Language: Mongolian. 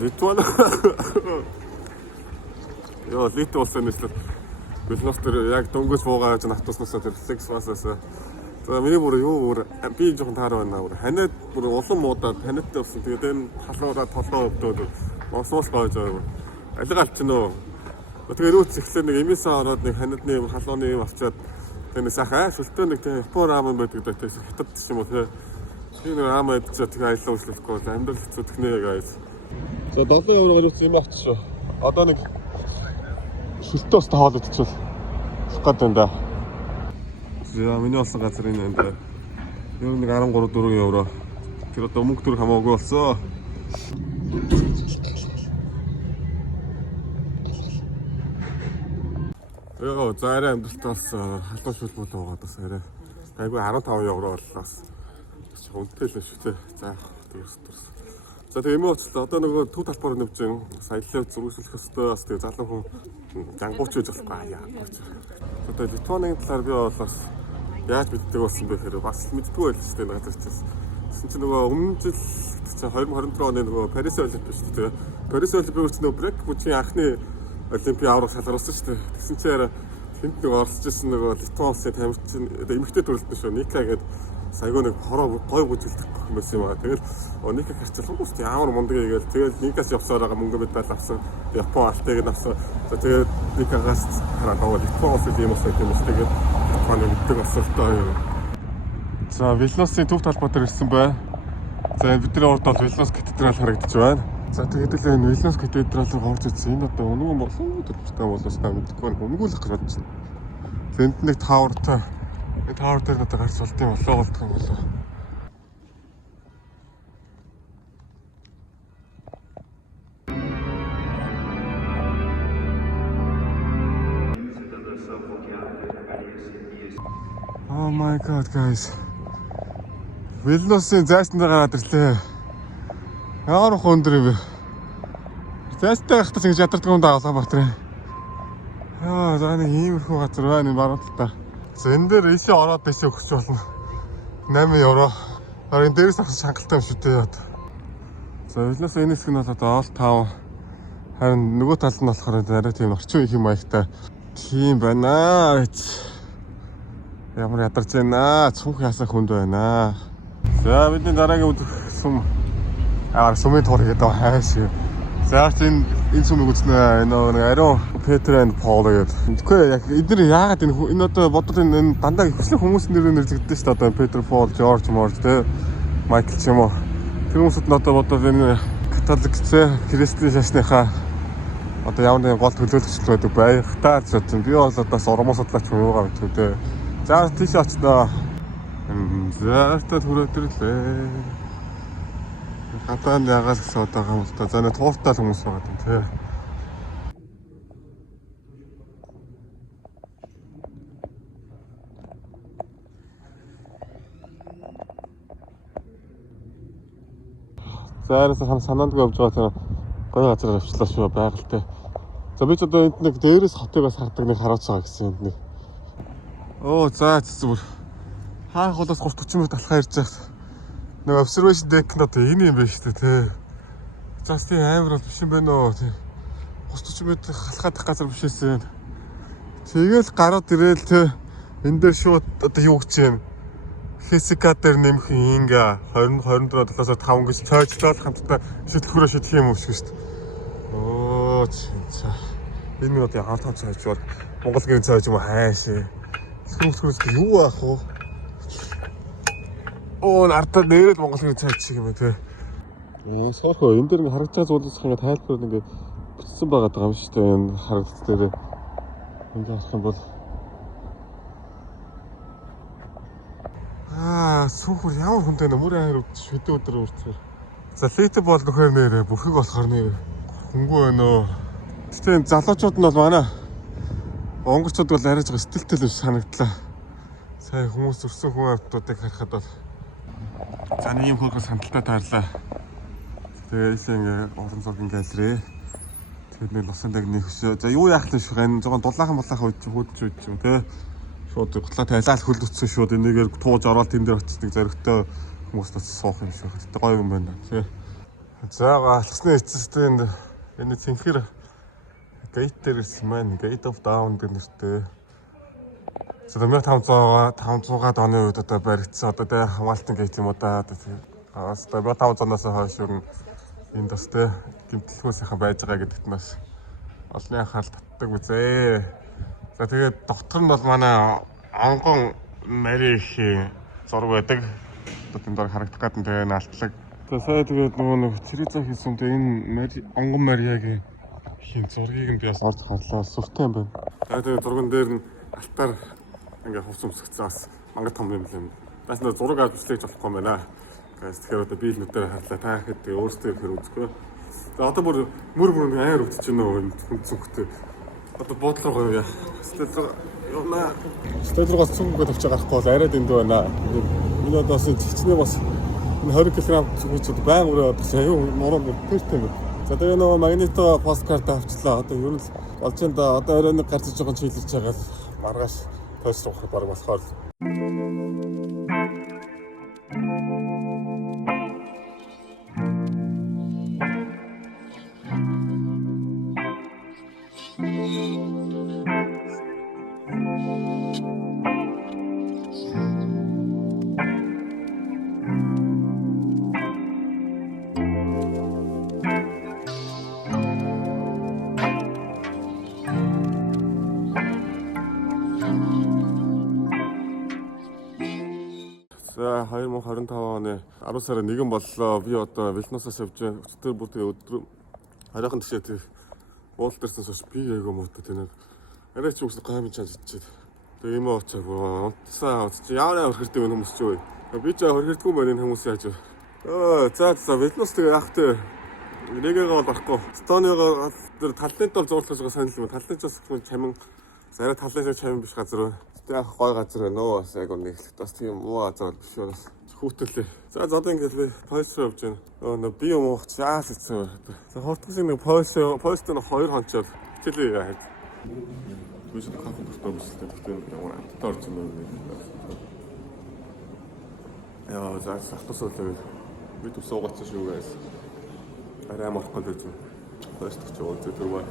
Литван. Яа, Литв улсын нийслэл Вильнюс дээр яг дөнгөж буугаа гэж автосносоо рефлекс басаасаа. За миний бүр юу би жоохон таараа байна. Ханиад бүр улам муудаад ханиадтай болсон. Тэгээд энэ халуураа толгоо өвдөөд мосоос гоож байгаа. Алгаал ч нөө. Тэгээд рүүц ихлээр нэг эмээсээ ороод нэг ханиадны халууны юм авчаад тэгээд сайхан шүлтөө нэг тийм Япон рамен байдаг гэдэг хятад ч юм уу тийм. Энэ рамен идчихээ тэгээд аялал уушлахгүй амьдрал хэцүү гэнэ guys. За 7 евроор рүүц юм авчихсан. Одоо нэг шүлтөөс тоол идчихвэл гад байна да. За миний болсон газар энэ байна. Ер нь 13-4 евро. Тэр одоо мөнгө төр хамаагүй болсон. Тэгээ за арай амжилттай болсон. Халуун шүлбүүд байгаа бас арай. Айгүй 15 евро боллоо. Үнэтэй л шүү дээ. За дөрс. За тэгээ юм уучлаа. Одоо нөгөө төв талбар нөвж саяллаа зургуулах хөстөө бас тэгээ залуу хүн жангууч гэж болохгүй яа. Одоо Литваның талаар би болоос яаж мэддэг болсон бэ гэхээр бас мэддэггүй байл шүү дээ надад ч. Тэсэн чинь нөгөө өмнө жил 2024 оны нөгөө Парис Олимпиад шүү дээ. Парис Олимпиад нөгөө брейк бүчийн анхны Олимпийн авраг шалгаруулсан шүү дээ. Тэсэн чинь тэнд нөгөө оролцож ирсэн нөгөө Литван улсын тамирчин эмэгтэй төрөлтөн шүү. Ника гэдэг сайгүй нэг хороо гой бүжгэлдэх юм байсан юм аа. Тэгэл Ника харцал хүмүүс ямар мундаг ийгээл тэгэл Никас явсаар байгаа мөнгө медаль авсан. Япон алтайг нь авсан. За тэгээд Никагаас хараад аваад Литван улсын юм усаа тийм үстэй тэгээд Японы мэддэг асуултаа юм. За Вильнюсын төв талбай дээр ирсэн бай. За бидний урд бол Вильнюс катедрал харагдаж байна. За тэгээд л энэ Вильнюс катедрал руу орж ирсэн. Энэ одоо өнгөн болсон төлөвтэй болоос та мэдгүй өнгөлөх гэж бодсон. Тэнд нэг таавартай Tower дээр надад гарч болдсон болоо болдох юм болоо. Oh my god guys. Вильнюсын зайсан дээр гараад ирлээ. Ямар хөндөр юм бэ? Зайстай гахтаж ингэж ядардаг юм даа Улаанбаатарын. Аа за нэг иймэрхүү газар байна энэ баруун талдаа. За энэ дээр ийшээ ороод дэсээ өгч болно. 8 евро. Харин дээрээс авах шангалтай юм шүү дээ. За Вильнюс энэ хэсэг нь бол одоо all town. Харин нөгөө тал нь болохоор арай тийм орчин их юм маягтай. Тийм байна. Ямар ядарч байна. Цүнх ясах хүнд байна. За бидний дараагийн өдөр сум сумын тур гэдэг хайш. За энэ сүмийг үзнэ. Энэ ариун Петр and Paul гэдэг. Тэгэхгүй яг эдгээр яагаад энэ одоо бодод энэ дандаа ихсэн хүмүүс нэрээр нэрлэгдэж шүү дээ. Одоо Петр, Пол, Жорж, Морж тэ Майкл ч юм уу. Тэр хүмүүсд нь одоо бодод энэ католик тэ христийн шашныхаа одоо ямар нэгэн гол төлөөлөгч байдаг байхтаа ч бодсон. Би бол одоо сурмуу судлаач юм уу гэдэг үү. За тийш очноо. За та түрээтэрлээ. Хатаан ягаал гэсэн одоо юм л та. За нэг тууртай хүмүүс байгаа юм тий. За арайсаа санаандгүй явж байгаа тэр гоё газар авчлаа шүү байгальтай. За би ч одоо энд нэг дээрээс хотыг бас хардаг нэг харуулж байгаа гэсэн энд нэг. Оо за зүгээр. Хаах холоос 30-40 минут алхаа ирж байгаа. Нэг observation deck нь одоо энэ юм байна шүү дээ тий. Зас тийм амар бол биш юм байна оо тий. 30-40 минут халахадах газар биш эсэ. Тэгэл гараад ирээл тий. Энд дээр шууд одоо юу гэж юм. Физика дээр нэмэх инга 20 24-7-аас 5 гэж цайжлал хамтдаа шийдвэрөө шийдэх юм уу шүү дээ. Оо за. Энэ нь одоо хаалт цайж бол Монгол гэрийн цайж юм хайшээ. Сүнс юу аах вэ? Оо артаа нэрэл Монгол гэрийн цайж шиг юм тий. Сохоо энэ дээр харагдаж байгаа зүйлс ингээ тайлбар ингээ бичсэн байгаа юм шүү дээ. Энэ харагдц дээр ингээ харах юм бол сүүхөр ямар хүнтэй нэ мөр аяар шүдэ өдөр үрцээр. За литр бол нөхөр нэрэ бүрхэг болохоор нэр хөнгөө байна өө. Гэтэ энэ залуучууд нь бол манай монголчууд бол арайж байгаа стилтэй л санагдлаа. Сайн хүмүүс өрсөн хүн автуудыг харахад бол за нэг юм хөргө сандалтай таарлаа. Тэгээ ингээ орон зургийн галерей. Тэгээд нэг лосын дагны хөшөө. За юу яах вэ шүү гэн жоохон дулаахан хөөж юм те. Шууд готлоо тайлал хөл утсан шууд энийгээр тууж ороод тэн дээр очиж нэг зоригтой хүмүүс тас суух юм шүү. Гэтэ гоё юм байна. Тий. За алхсны эцэст энэ цэнхэр gate дээрс маань Gate of Dawn гэх нэртэй. За 1500-аад оны үед одоо баригдсан одоо тэ хамгаалтын gate юм уу да. Одоо 1500-аас хойш юу энэ бас тэ гэмтэлхүүсийнхэн байж байгаа гэдэгт бас олонний анхаарал татдаг үзээ. За тэгээд доктор нь бол манай онгон Марихийн зураг байдаг. Одоо энэ дор харагдах гэдэг нь тэгээ алтлаг. За сая тэгээд нэг Цэриза хийсэн тэ энэ онгон Мариагийн хин зургийг нь би бас олж харлаа. Сүртэй юм байна. За тэгээд зурган дээр нь алтаар ингээ хувц өмсгцсэн бас мангар том юм л юм. Бас нэг зураг авч бичлэж болохгүй юм байна. Тэгэхээр одоо би л нүдээр харлаа. Та ихэд тэгээ өөрсдөө ихэр үзэхгүй. За одоо бүр мөр аяар өвдөж байна уу хүнцэн хөтөө. Одоо буудлага гоё яа. Стелрогоос цүнгээ тавьж байгаа байхгүй бол арай дэндүү байна. Энэ одоо бас чичнээ бас 20 кг зүгчд баян өрөө бас аюу нуруу гэртэй юм. За тэгээ нөгөө магнито посткарт авчлаа. Одоо ер нь болж энэ одоо орой нэг гарч байгаа чийлж байгаа маргааш тойс руу баг болохоор. За 2025 оны 10 сарын 1 боллоо. Би одоо Вилнусаас явж байна. Өчтөр бүр тэгээ өдөр хараахан тишээ тэг уул дээрсэн шиш би яг юм уу тэ нэг арай ч үгс гайвын чанж идчихэд. Тэгээ юм оочааг унтсаа чи яараа хөрхөрдөг юм хүмүүс ч үгүй. Би ч хөрхөрдөггүй байна энэ хүмүүс яаж вэ? За Вилнус тэгээ ах тэ нэгээ бол байхгүй. Стоныгоо тэр талент дор зурлаж байгаа санал юм. Талент ч бас чамин арай талент чамин биш газар байна. Яг гой газар байна уу бас яг үнэхээр бас тийм муу газар биш бас хүүтэлээ. За одоо ингээд би пойс руу явж байна. Би юм уу чаас ийцэн. За хортгосын нэг пойстой нэг 2 хончоор хичээлээ яа. Түшин кафе автобустай гэхдээ ямар амттай орж юм бэ? Яа за автобустай бид суугаач шүү guys. Арай амархгүй л гэж. Пойстч яваад тэр бай.